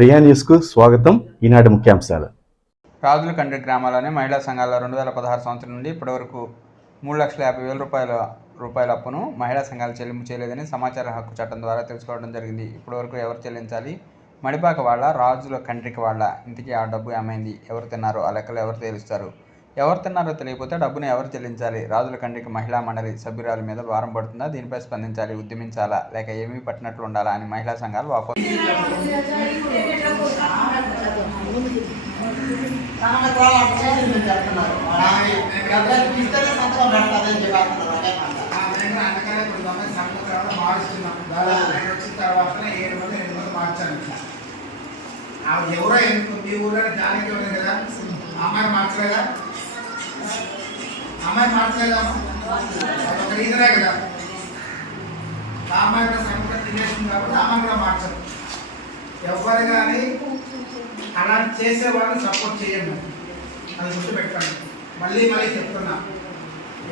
ప్రియా న్యూస్కు స్వాగతం. ఈనాటి ముఖ్యాంశాలు. రాజుల కండ్రి గ్రామాల్లోని మహిళా సంఘాల రెండు వేల పదహారు సంవత్సరం నుండి ఇప్పటివరకు మూడు లక్షల యాభై వేల రూపాయల రూపాయల అప్పును మహిళా సంఘాలు చెల్లింపు చేయలేదని సమాచార హక్కు చట్టం ద్వారా తెలుసుకోవడం జరిగింది. ఇప్పటివరకు ఎవరు చెల్లించాలి? మడిపాక వాళ్ళ రాజుల కండ్రికి వాళ్ళ. ఇంటికి ఆ డబ్బు ఏమైంది? ఎవరు తిన్నారు? ఆ లెక్కలు ఎవరు తేలుస్తారు? ఎవరు తిన్నారో తెలియకపోతే డబ్బును ఎవరు చెల్లించాలి? రాజుల కండికి మహిళా మండలి సభ్యురాల మీద భారం పడుతుందా? దీనిపై స్పందించాలి ఉద్యమించాలా? లేక ఏమీ పట్టినట్లు ఉండాలా అని మహిళా సంఘాలు వాపో ఎవరో ఎందుకు? మీ ఊళ్ళో జానకి ఉంది కదా? అమ్మాయి మార్చలేదా? అమ్మాయి మార్చలేదమ్మా ఒక రీజనే కదా. ఆ అమ్మాయి కూడా సంకట తినేసింది కాబట్టి అమ్మాయి కూడా మార్చరు ఎవరు కానీ అలా చేసే వాళ్ళని సపోర్ట్ చేయండి అది గుర్తుపెట్టండి మళ్ళీ మళ్ళీ చెప్తున్నా.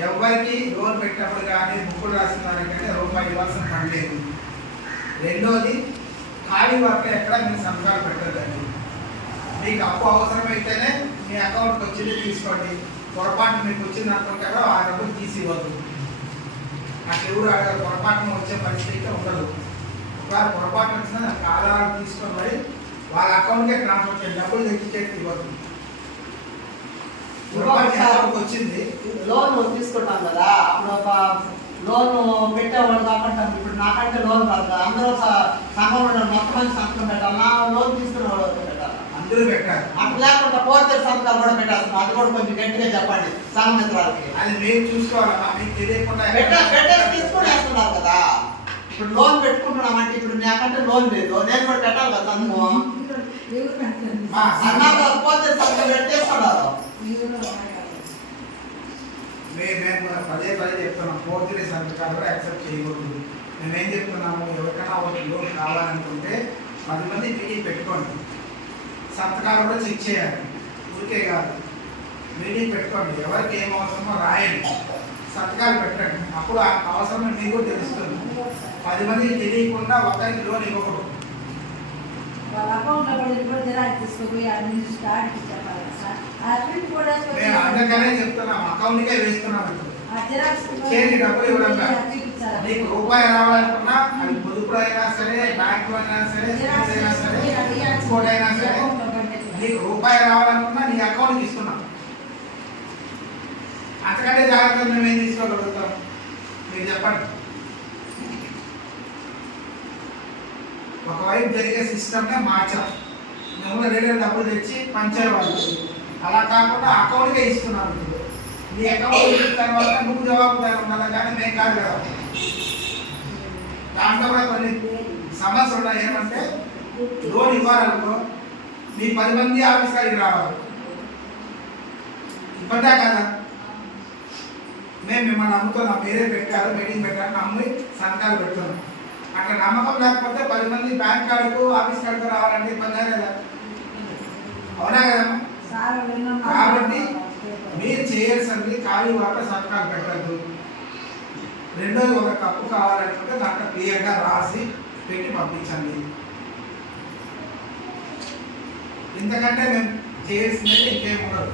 ఎవరికి లోన్ పెట్టినప్పుడు కానీ బుక్కులు రాస్తున్నారు కానీ రూపాయి ఇవ్వాల్సిన పని లేదు. రెండోది ఖాళీ వర్క్ ఎక్కడ మీరు సంతకాలు పెట్టదండి మీకు అప్పు అవసరమైతేనే మీ అకౌంట్కి వచ్చింది తీసుకోండి. పొరపాటు మీకు వచ్చింది అనుకుంటారో ఆ డబ్బులు తీసి ఇవ్వద్దు నాకు ఎవరు పొరపాటున వచ్చే పరిస్థితి అయితే ఉండదు. ఒకవేళ పొరపాటు వచ్చినా నాకు ఆధారాలు తీసుకొని మరి వాళ్ళ అకౌంట్కే ట్రాన్స్ఫర్ చేయండి డబ్బులు తెచ్చి చేతికి ఇవ్వద్దు వచ్చింది. లోన్ తీసుకుంటాం కదా అప్పుడు ఒక లోన్ పెట్టేవాళ్ళు కాకుండా ఇప్పుడు నాకంటే లోన్ రాదు. అందరూ సంఘం మొత్తం సంతకం పెట్టాలి నా లోన్ తీసుకున్న పెట్టాలి అందరూ పెట్టారు అట్లా లేకుండా పోతే సంతకాలు కూడా పెట్టాల్సిన అది కూడా కొంచెం గట్టిగా చెప్పండి. సంఘ మిత్రాలకి. అది మీరు చూసుకోవాలమ్మా మీకు తెలియకుండా తీసుకుని వేస్తున్నారు కదా. ఇప్పుడు లోన్ పెట్టుకుంటున్నామంటే ఇప్పుడు నాకంటే లోన్ లేదు. నేను కూడా పెట్టాలి కదా సంతకం? మా అన్నాక పోతే సంతకం పెట్టేస్తున్నారు. మేము పదే పదే చెప్తున్నాం. ఫోర్జరీ సంతకాలు కూడా యాక్సెప్ట్ చేయకూడదు. మేము చెప్తున్నాము ఎవరికైనా ఒక లోన్ కావాలనుకుంటే పది మంది పెట్టుకోండి. సంతకాలు కూడా చెక్ చేయాలి. ఊరికే కాదు. మీటింగ్ పెట్టుకోండి. ఎవరికి ఏం అవసరమో రాయండి. సంతకాలు పెట్టండి. అప్పుడు ఆ అవసరం మీకు తెలుస్తుంది. పది మందికి తెలియకుండా ఒకరికి లోన్ ఇవ్వకూడదు. అందుకనే చెప్తున్నాం. అకౌంట్కే వేస్తున్నాం చేతి డబ్బులు ఇవ్వడం నీకు రూపాయి రావాలనుకున్నా అది అయినా సరే బ్యాంకు అయినా సరే సరే అయినా సరే అకౌంట్లో పెట్టేది. నీకు రూపాయి రావాలనుకున్నా నీ అకౌంట్కి ఇస్తున్నాం అంతకంటే జాగ్రత్త మేము ఏం తీసుకోగలుగుతాం? మీరు చెప్పండి. ఒకవైపు జరిగే సిస్టమ్నే మార్చాం నువ్వు రేడియో డబ్బులు తెచ్చి పంచేవాళ్ళు అలా కాకుండా అకౌంట్కే ఇస్తున్నాం. ఇప్పుడు నీ అకౌంట్ తర్వాత నువ్వు జవాబుదారు ఉండాలి. కానీ మేము కాదు కదా. దాంట్లో కూడా కొన్ని సమస్యలు ఉన్నాయి. ఏమంటే లోన్ ఇవ్వాలనుకో మీ పది మంది ఆఫీసర్కి రావాలి. ఇబ్బందా కదా? మేము మిమ్మల్ని నమ్ముతున్నాం. మీరే పెట్టారు మీటింగ్ పెట్టారు నమ్మి సంతకాలు పెడుతున్నాం. అక్కడ నమ్మకం లేకపోతే పది మంది బ్యాంక్ కాడకు ఆఫీస్ కాడకు రావాలంటే ఇబ్బంది కదా? అవునా కదమ్మా. కాబట్టి మీరు చేయాల్సింది ఖాళీ వాట సంతకాలు పెట్టద్దు. రెండోది ఒక కప్పు కావాలనుకుంటే దాంట్లో క్లియర్గా రాసి పెట్టి పంపించండి. ఇంతకంటే మేము చేయాల్సింది ఇంకేం ఉండదు.